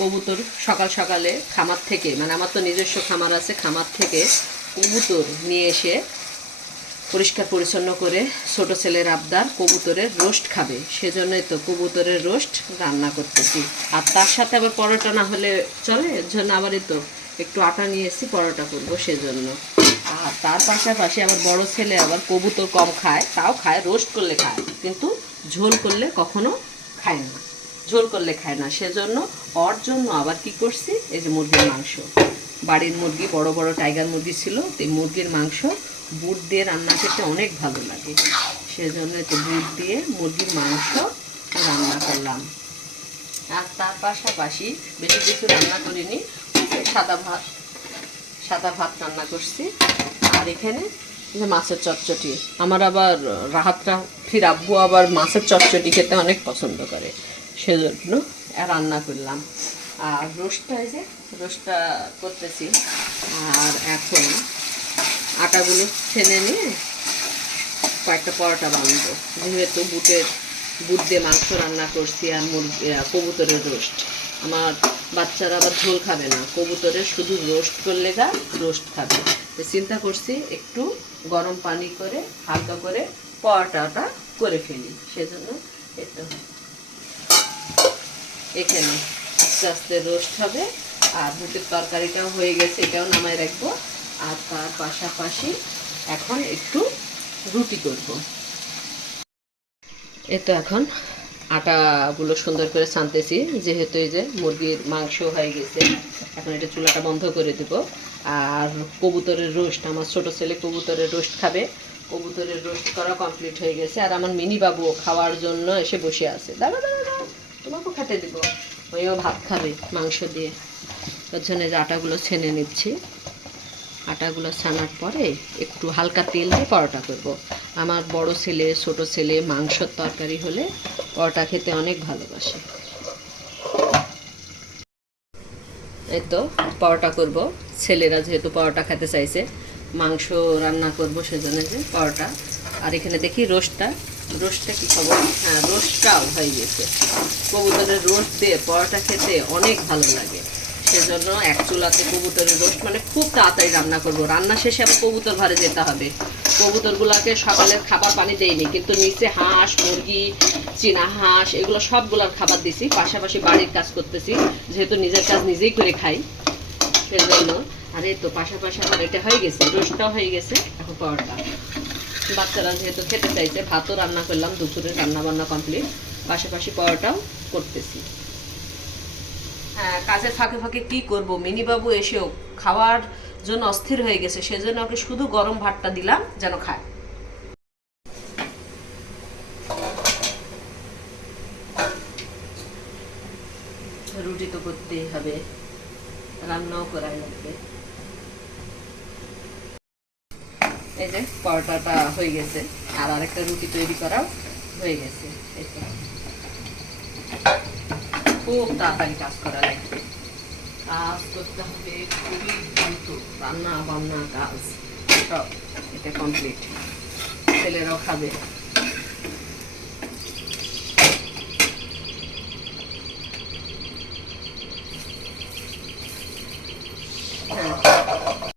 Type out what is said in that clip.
কবুতর সকাল সকালে খামার থেকে, মানে আমার তো নিজস্ব খামার আছে, খামার থেকে কবুতর নিয়ে এসে পরিষ্কার পরিচ্ছন্ন করে ছোট ছেলের আবদার কবুতরের রোস্ট খাবে, সেজন্যই তো কবুতরের রোস্ট রান্না করতেছি। আর তার সাথে আবার পরোটা না হলে চলে, এর জন্য আবারই তো একটু আটা নিয়ে এসেছি, পরোটা করবো সেজন্য। আর তার পাশাপাশি আমার বড় ছেলে আবার কবুতর কম খায়, তাও খায়, রোস্ট করলে খায়, কিন্তু ঝোল করলে কখনো খায় না, ঝোল করলে খায় না। সেজন্য ওর জন্য আবার কি করছি, এই যে মুরগির মাংস, বাড়ির মুরগি বড় বড় টাইগার মুরগি ছিল, এই মুরগির মাংস বুট দিয়ে রান্না করতে অনেক ভালো লাগে, সেজন্য তো বুট দিয়ে মুরগির মাংস রান্না করলাম। আর তার পাশাপাশি বেশি কিছু রান্না করিনি, সাদা ভাত রান্না করছি। আর এখানে যে মাছের চটচটি, আমার আবার রাহাতরাফির আব্বু আবার মাছের চটচটি খেতে অনেক পছন্দ করে, সেজন্য রান্না করলাম। আর রোস্টটা করতেছি। আর এখন আটাগুলো ছেনে নিয়ে কয়েকটা পরোটা বানাবো, যেহেতু বুট দিয়ে মাংস রান্না করছি আর কবুতরের রোস্ট। আমার বাচ্চারা আবার ঝোল খাবে না, কবুতরের শুধু রোস্ট করলে রোস্ট খাবে। তো চিন্তা করছি একটু গরম পানি করে হালকা করে পরোটাটা করে ফেলি, সেজন্য একটু এখানে আস্তে আস্তে রোস্ট হবে। আর বুটের তরকারিটাও হয়ে গেছে, এটাও নামায় রাখবো। আর তার পাশাপাশি এখন একটু রুটি করব। তো এখন আটাগুলো সুন্দর করে ছানতেছি, যেহেতু এই যে মুরগির মাংস হয়ে গেছে, এখন এটা চুলাটা বন্ধ করে দেব। আর কবুতরের রোস্ট, আমার ছোট ছেলে কবুতরের রোস্ট খাবে, কবুতরের রোস্ট করা কমপ্লিট হয়ে গেছে। আর আমার মিনি বাবু খাওয়ার জন্য এসে বসে আছে, দাঁড়া তোমাকেও খেতে দিব, ওইও ভাত খাবে মাংস দিয়ে। ওর জন্য যে আটাগুলো ছেনে নিচ্ছি, আটাগুলো ছানার পরে একটু হালকা তেল দিয়ে পরোটা করব। আমার বড় ছেলে ছোট ছেলে মাংসর তরকারি হলে পরোটা খেতে অনেক ভালোবাসে। এই তো পরোটা করব, ছেলেরা যেহেতু পরোটা খেতে চাইছে, মাংস রান্না করব সেজন্য যে পরোটা। আর এখানে দেখি রোস্টটা কি খবর, হ্যাঁ রোস্টটাও হয়ে গেছে। কবুতরের রোস্ট দিয়ে পরোটা খেতে অনেক ভালো লাগে, সেজন্য এক চুলাতে কবুতরের রোস্ট, মানে খুব তাড়াতাড়ি রান্না করব। রান্না শেষে আবার কবুতর ঘরে যেতে হবে, কবুতরগুলোকে সকালের খাবার পানি দেয়নি, কিন্তু নিচে হাঁস মুরগি চীনা হাঁস এগুলো সবগুলোর খাবার দিছি, পাশাপাশি বাড়ির কাজ করতেছি, যেহেতু নিজের কাজ নিজেই করে খাই সেজন্য। আর এই তো পাশাপাশি আমার এটা হয়ে গেছে, রোস্টটাও হয়ে গেছে। এখন পরোটা, বাচ্চারা যেহেতু খেতে চাইছে, ভাতও রান্না করলাম, দুপুরে রান্না বান্না কমপ্লিট, পাশাপাশি পরোটাও করতেছি। হ্যাঁ, কাজের ফাঁকে ফাঁকে কি করব, মিনি বাবু এসেও খাওয়ার জন্য অস্থির হয়ে গেছে, সেজন্য ওকে শুধু গরম ভাতটা দিলাম যেন খায়। রুটি তো করতেই হবে, রান্নাও করাই লাগবে। এই যে পরোটাটা হয়ে গেছে, আর আরেকটা রুটি তৈরি করাও হয়ে গেছে। খুব তাড়াতাড়ি কাজ করা লাগবে, কাজ করতে হবে খুবই দ্রুত, রান্না বান্না কাজ সব এটা কমপ্লিট, ছেলেরাও খাবে। হ্যাঁ